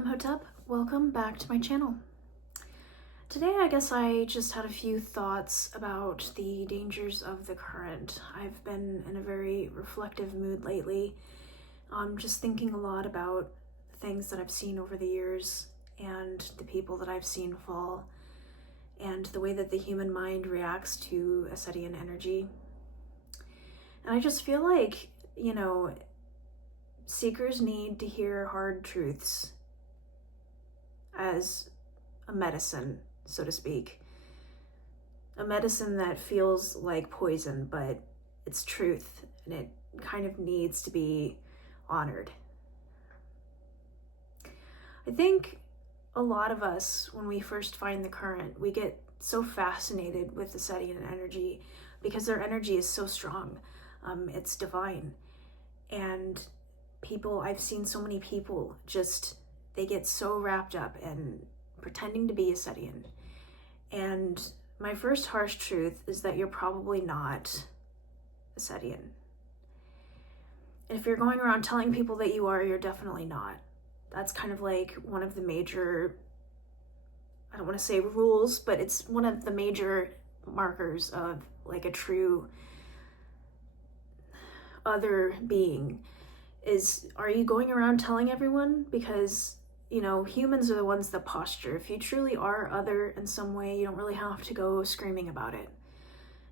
I'm Hotep. Welcome back to my channel. Today I guess I just had a few thoughts about the dangers of the current. I've been in a very reflective mood lately. I'm just thinking a lot about things that I've seen over the years and the people that I've seen fall and the way that the human mind reacts to Ascetian energy. And I just feel like, seekers need to hear hard truths as a medicine, so to speak. A medicine that feels like poison, but it's truth, and it kind of needs to be honored. I think a lot of us, when we first find the current, we get so fascinated with the Ascetian energy because their energy is so strong. It's divine. And I've seen so many people they get so wrapped up in pretending to be Ascetian. And my first harsh truth is that you're probably not Ascetian. And if you're going around telling people that you are, you're definitely not. That's kind of like one of the major, I don't want to say rules, but it's one of the major markers of like a true other being. Are you going around telling everyone? Because, humans are the ones that posture. If you truly are other in some way, you don't really have to go screaming about it.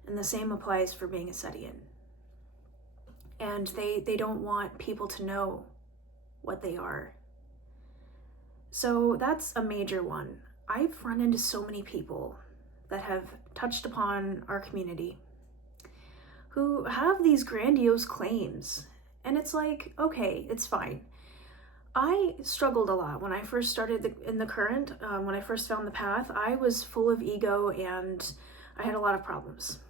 And the same applies for being Ascetian. And they don't want people to know what they are. So that's a major one. I've run into so many people that have touched upon our community who have these grandiose claims. And it's like, okay, it's fine. I struggled a lot when I first started in the current. When I first found the path, I was full of ego and I had a lot of problems.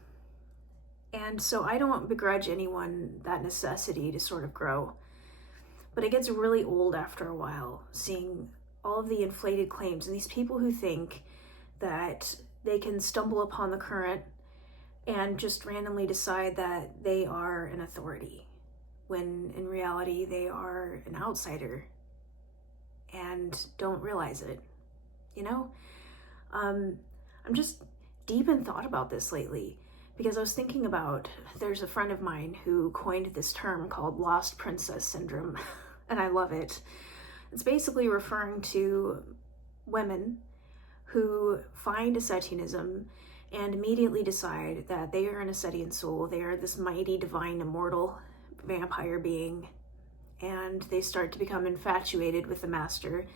And so I don't begrudge anyone that necessity to sort of grow. But it gets really old after a while, seeing all of the inflated claims and these people who think that they can stumble upon the current and just randomly decide that they are an authority, when in reality they are an outsider and don't realize it. I'm just deep in thought about this lately because I was thinking about, there's a friend of mine who coined this term called lost princess syndrome, and I love it. It's basically referring to women who find Ascetianism and immediately decide that they are an Ascetian soul. They are this mighty, divine, immortal vampire being, and they start to become infatuated with the master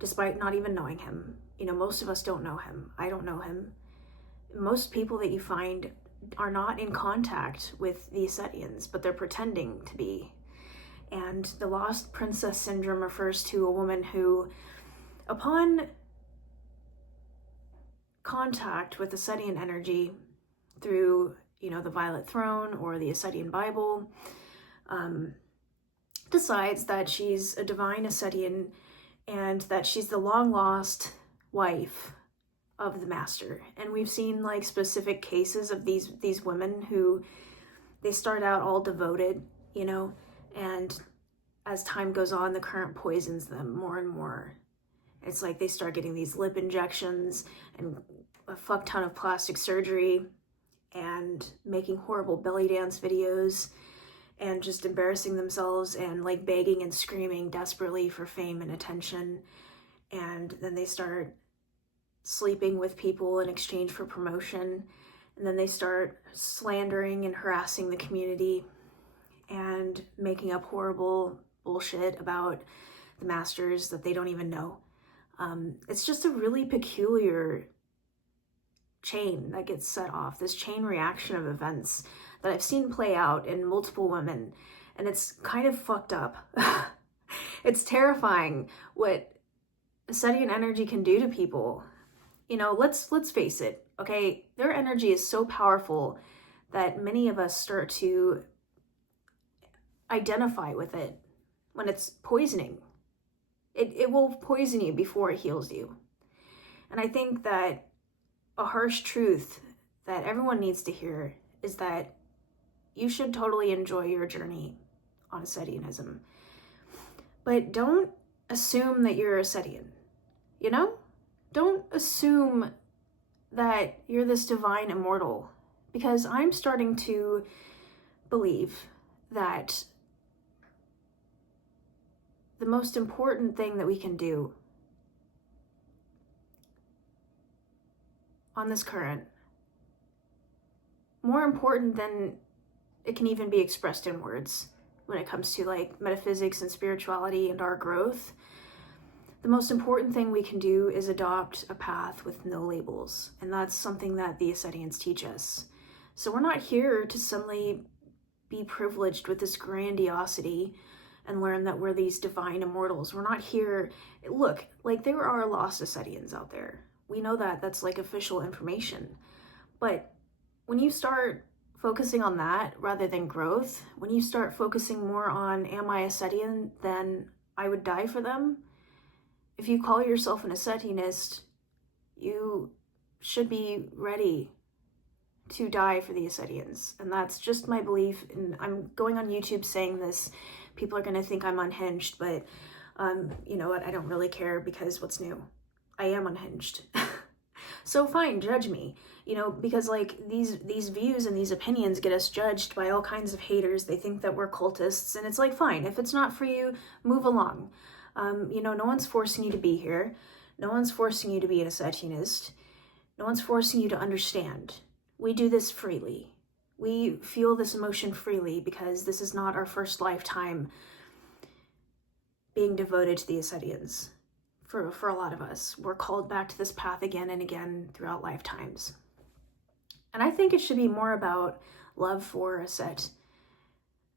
despite not even knowing him. Most of us don't know him. I don't know him. Most people that you find are not in contact with the Ascetians, but they're pretending to be. And the lost princess syndrome refers to a woman who, upon contact with Ascetian energy through, the Violet Throne or the Ascetian Bible, decides that she's a divine Ascetian and that she's the long-lost wife of the master. And we've seen like specific cases of these women who they start out all devoted, and as time goes on, the current poisons them more and more. It's like they start getting these lip injections and a fuck ton of plastic surgery and making horrible belly dance videos and just embarrassing themselves and like begging and screaming desperately for fame and attention. And then they start sleeping with people in exchange for promotion. And then they start slandering and harassing the community and making up horrible bullshit about the masters that they don't even know. It's just a really peculiar chain that gets set off, this chain reaction of events that I've seen play out in multiple women, and it's kind of fucked up. It's terrifying what Ascetian energy can do to people. Let's face it, okay? Their energy is so powerful that many of us start to identify with it when it's poisoning. It will poison you before it heals you. And I think that a harsh truth that everyone needs to hear is that you should totally enjoy your journey on Ascetianism. But don't assume that you're a Setian, you know? Don't assume that you're this divine immortal, because I'm starting to believe that the most important thing that we can do on this current, more important than it can even be expressed in words when it comes to like metaphysics and spirituality and our growth, the most important thing we can do is adopt a path with no labels. And that's something that the Ascetians teach us. So we're not here to suddenly be privileged with this grandiosity and learn that we're these divine immortals. We're not here. Look, like there are lost Ascetians out there. We know that. That's like official information. But when you start focusing on that rather than growth, when you start focusing more on, am I Ascetian, then I would die for them. If you call yourself an Ascetianist, you should be ready to die for the Ascetians. And that's just my belief. And I'm going on YouTube saying this. People are going to think I'm unhinged, but you know what? I don't really care, because what's new? I am unhinged. So fine, judge me. You know, because like these views and these opinions get us judged by all kinds of haters. They think that we're cultists, and it's like, fine, if it's not for you, move along. You know, no one's forcing you to be here. No one's forcing you to be an Ascetianist. No one's forcing you to understand. We do this freely. We feel this emotion freely because this is not our first lifetime being devoted to the Ascetians. For a lot of us, we're called back to this path again and again throughout lifetimes. And I think it should be more about love for Aset.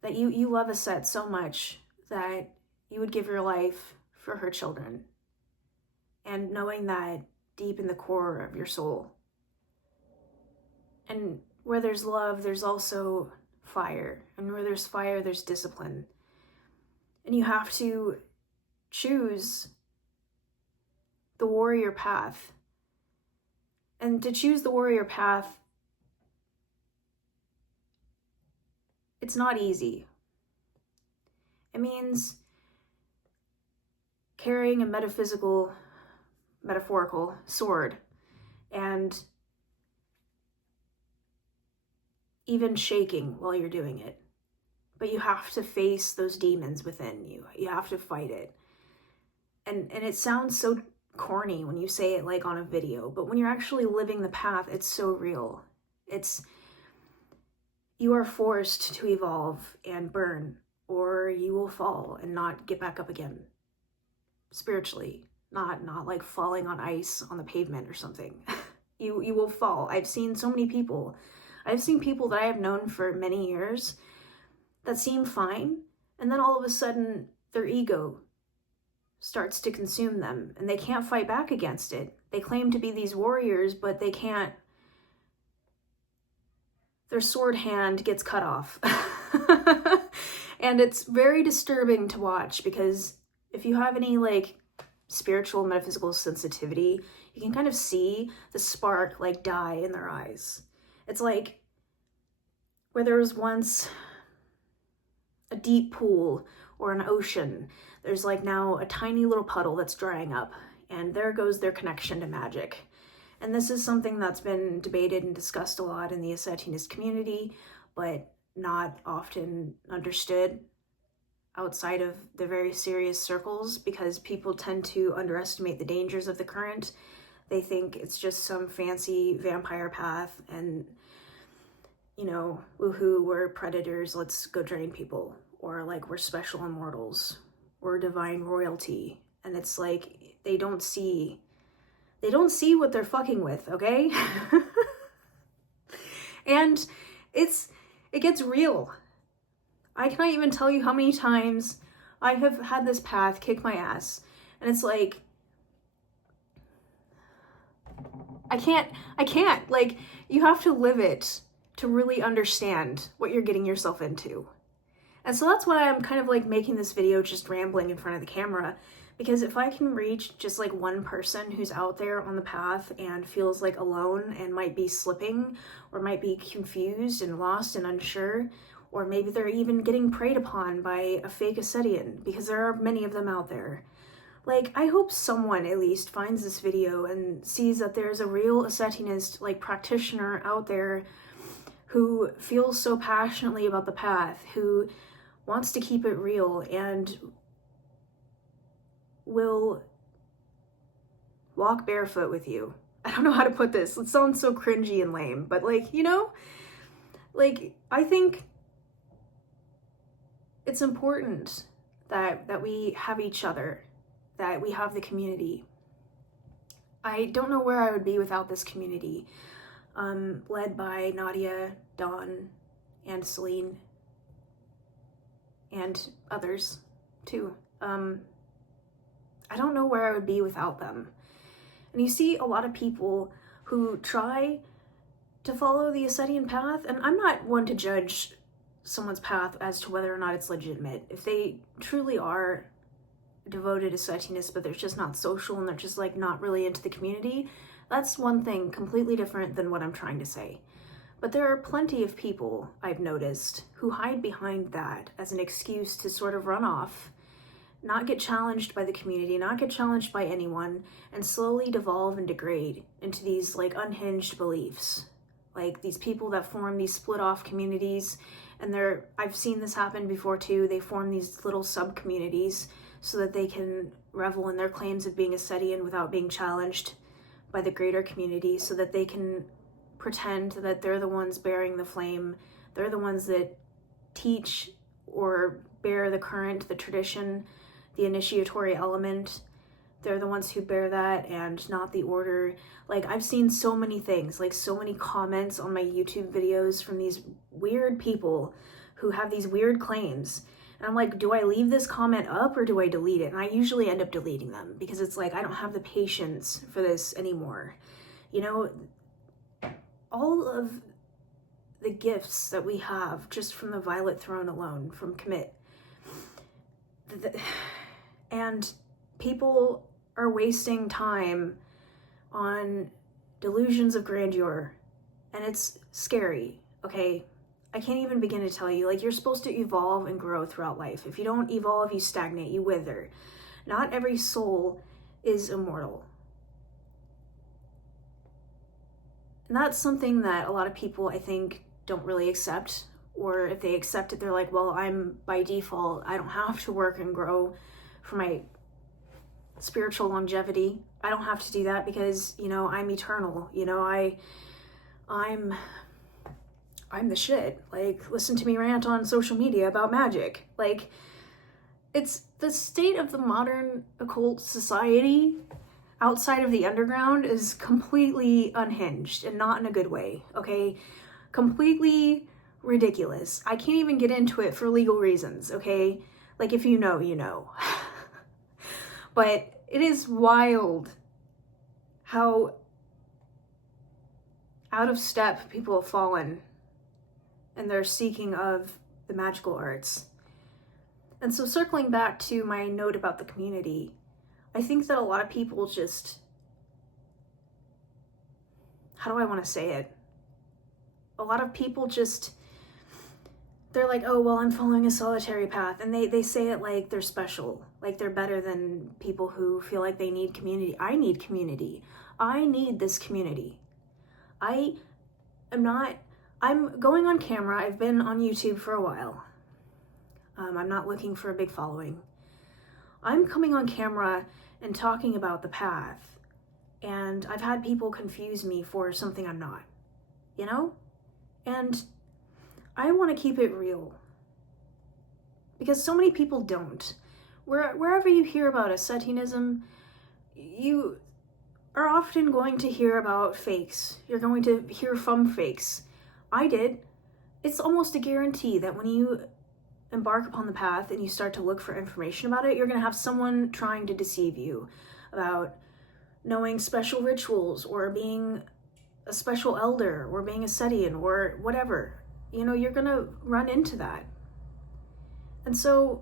That you love Aset so much that you would give your life for her children. And knowing that deep in the core of your soul. And where there's love, there's also fire. And where there's fire, there's discipline. And you have to choose the warrior path. And to choose the warrior path, it's not easy. It means carrying a metaphorical sword, and even shaking while you're doing it. But you have to face those demons within you. You have to fight it. And it sounds so corny when you say it like on a video, but when you're actually living the path, it's so real. You are forced to evolve and burn, or you will fall and not get back up again. Spiritually, not like falling on ice on the pavement or something. You will fall. I've seen so many people. I've seen people that I have known for many years that seem fine, and then all of a sudden their ego starts to consume them, and they can't fight back against it. They claim to be these warriors, but they can't. Their sword hand gets cut off. And it's very disturbing to watch, because if you have any like spiritual, metaphysical sensitivity, you can kind of see the spark like die in their eyes. It's like where there was once a deep pool or an ocean, there's like now a tiny little puddle that's drying up, and there goes their connection to magic. And this is something that's been debated and discussed a lot in the Ascetianist community, but not often understood outside of the very serious circles, because people tend to underestimate the dangers of the current. They think it's just some fancy vampire path and, you know, woohoo, we're predators, let's go drain people. Or like, we're special immortals, we're divine royalty. And it's like, they don't see what they're fucking with, okay? And it gets real. I cannot even tell you how many times I have had this path kick my ass. And it's like, I can't, like, you have to live it to really understand what you're getting yourself into. And so that's why I'm kind of like making this video just rambling in front of the camera, because if I can reach just like one person who's out there on the path and feels like alone and might be slipping, or might be confused and lost and unsure, or maybe they're even getting preyed upon by a fake Ascetian, because there are many of them out there. Like, I hope someone at least finds this video and sees that there's a real Ascetinist, like, practitioner out there who feels so passionately about the path, who wants to keep it real and will walk barefoot with you. I don't know how to put this. It sounds so cringy and lame, but like, you know, like, I think it's important that we have each other, that we have the community. I don't know where I would be without this community, led by Nadia, Dawn, and Celine, and others too. I don't know where I would be without them. And you see a lot of people who try to follow the Ascetian path, and I'm not one to judge someone's path as to whether or not it's legitimate. If they truly are devoted Ascetianists, but they're just not social and they're just like not really into the community, that's one thing completely different than what I'm trying to say. But there are plenty of people I've noticed who hide behind that as an excuse to sort of run off, not get challenged by the community, not get challenged by anyone, and slowly devolve and degrade into these like unhinged beliefs. Like these people that form these split off communities, and I've seen this happen before too, they form these little sub-communities so that they can revel in their claims of being Ascetian without being challenged by the greater community, so that they can pretend that they're the ones bearing the flame, they're the ones that teach or bear the current, the tradition, the initiatory element. They're the ones who bear that and not the order. Like, I've seen so many things, like so many comments on my YouTube videos from these weird people who have these weird claims. And I'm like, do I leave this comment up or do I delete it? And I usually end up deleting them because it's like, I don't have the patience for this anymore. You know, all of the gifts that we have just from the Violet Throne alone, from Commit, and people are wasting time on delusions of grandeur, and it's scary, okay? I can't even begin to tell you, like, you're supposed to evolve and grow throughout life. If you don't evolve, you stagnate, you wither. Not every soul is immortal. And that's something that a lot of people, I think, don't really accept, or if they accept it, they're like, well, I'm by default, I don't have to work and grow for my spiritual longevity. I don't have to do that because, you know, I'm eternal. You know, I'm the shit. Like, listen to me rant on social media about magic. Like, it's the state of the modern occult society outside of the underground is completely unhinged and not in a good way, okay? Completely ridiculous. I can't even get into it for legal reasons, okay? Like, if you know, you know. But it is wild how out of step people have fallen in their seeking of the magical arts. And so circling back to my note about the community, I think that a lot of people just, how do I want to say it? A lot of people just, they're like, oh, well, I'm following a solitary path. And they say it like they're special, like they're better than people who feel like they need community. I need community. I need this community. I'm going on camera. I've been on YouTube for a while. I'm not looking for a big following. I'm coming on camera and talking about the path, and I've had people confuse me for something I'm not, you know? And I want to keep it real, because so many people don't. Wherever you hear about Ascetianism, you are often going to hear about fakes. You're going to hear from fakes. I did. It's almost a guarantee that when you embark upon the path and you start to look for information about it, you're going to have someone trying to deceive you about knowing special rituals or being a special elder or being a Ascetian or whatever. You know, you're going to run into that. And so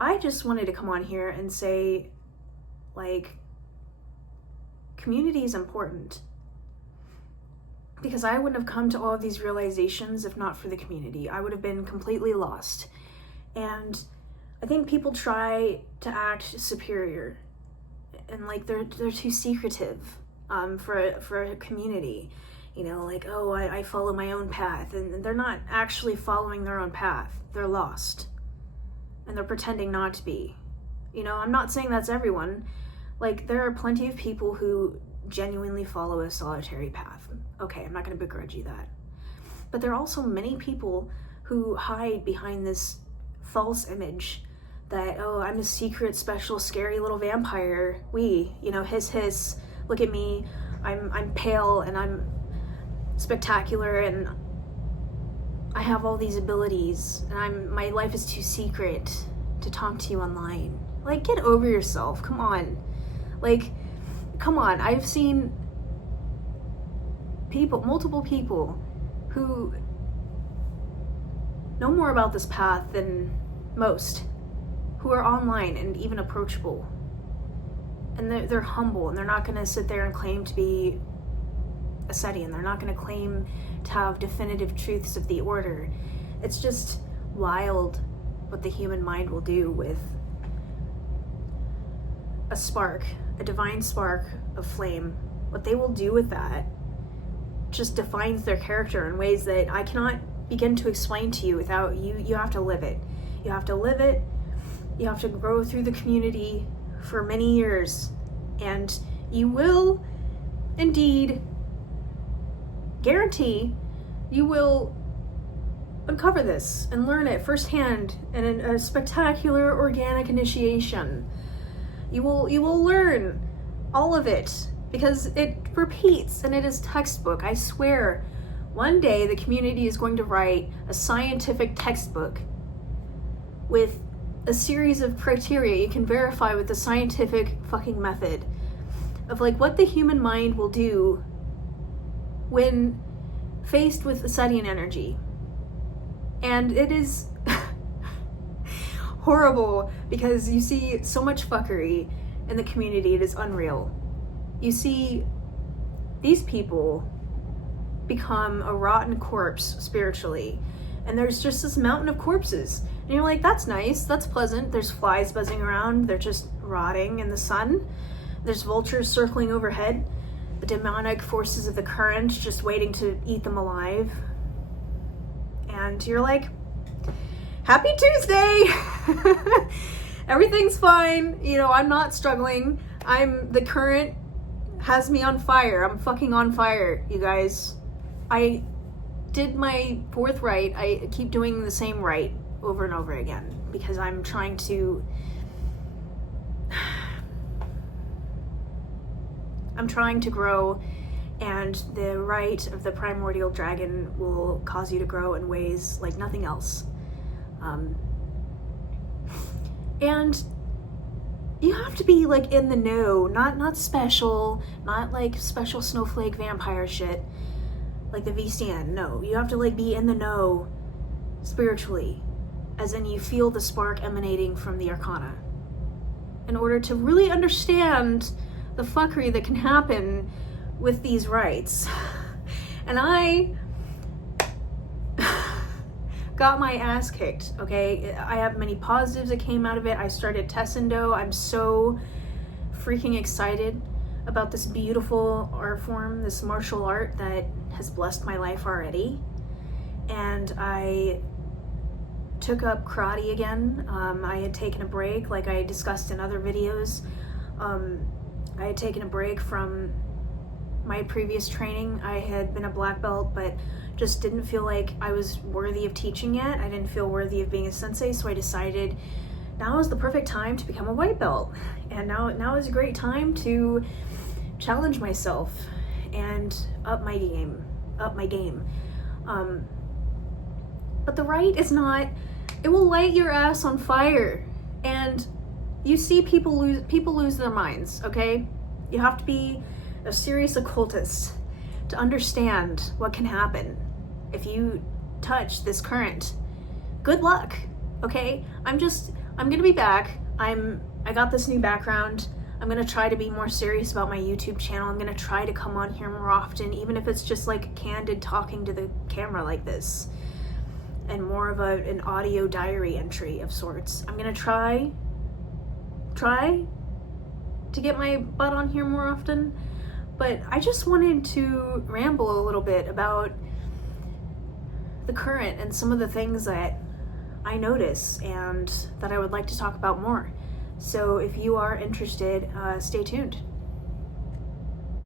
I just wanted to come on here and say, like, community is important. Because I wouldn't have come to all of these realizations if not for the community. I would have been completely lost. And I think people try to act superior, and like they're too secretive for a community. You know, like, oh, I follow my own path, and they're not actually following their own path. They're lost, and they're pretending not to be. You know, I'm not saying that's everyone. Like, there are plenty of people who genuinely follow a solitary path. Okay, I'm not going to begrudge you that. But there are also many people who hide behind this false image that, oh, I'm a secret, special, scary little vampire. Hiss, look at me. I'm pale and I'm spectacular and I have all these abilities and my life is too secret to talk to you online. Like, get over yourself. Come on. Like, come on. I've seen multiple people who know more about this path than most, who are online and even approachable. And they're humble, and they're not going to sit there and claim to be Ascetian. They're not going to claim to have definitive truths of the order. It's just wild what the human mind will do with a spark, a divine spark of flame. What they will do with that just defines their character in ways that I cannot begin to explain to you without you have to live it. You have to live it. You have to grow through the community for many years, and you will indeed guarantee you will uncover this and learn it firsthand in a spectacular organic initiation. You will learn all of it because it repeats and it is textbook. I swear, one day the community is going to write a scientific textbook with a series of criteria you can verify with the scientific fucking method of like what the human mind will do when faced with Ascetian energy. And it is horrible because you see so much fuckery in the community. It is unreal. You see these people become a rotten corpse spiritually, and there's just this mountain of corpses, and you're like, that's nice, that's pleasant. There's flies buzzing around, they're just rotting in the sun. There's vultures circling overhead, the demonic forces of the current just waiting to eat them alive. And you're like, happy Tuesday. Everything's fine. You know, I'm not struggling. The current has me on fire. I'm fucking on fire, you guys. I did my fourth rite. I keep doing the same rite over and over again because I'm trying to grow, and the rite of the primordial dragon will cause you to grow in ways like nothing else. And you have to be like in the know, not special, not like special snowflake vampire shit like the VCN. No, you have to like be in the know spiritually, as in you feel the spark emanating from the arcana, in order to really understand the fuckery that can happen with these rites. And I got my ass kicked, okay? I have many positives that came out of it. I started Tessendo. I'm so freaking excited about this beautiful art form, this martial art that has blessed my life already. And I took up karate again. I had taken a break, like I discussed in other videos. I had taken a break from my previous training. I had been a black belt, but just didn't feel like I was worthy of teaching yet. I didn't feel worthy of being a sensei, so I decided now is the perfect time to become a white belt. And now is a great time to challenge myself and up my game. But the rite is not, it will light your ass on fire. And you see people lose their minds, okay? You have to be a serious occultist to understand what can happen if you touch this current. Good luck, okay? I'm gonna be back. I got this new background. I'm gonna try to be more serious about my YouTube channel. I'm gonna try to come on here more often, even if it's just like candid talking to the camera like this. and more of an audio diary entry of sorts. I'm gonna try to get my butt on here more often, but I just wanted to ramble a little bit about the current and some of the things that I notice and that I would like to talk about more. So if you are interested, stay tuned.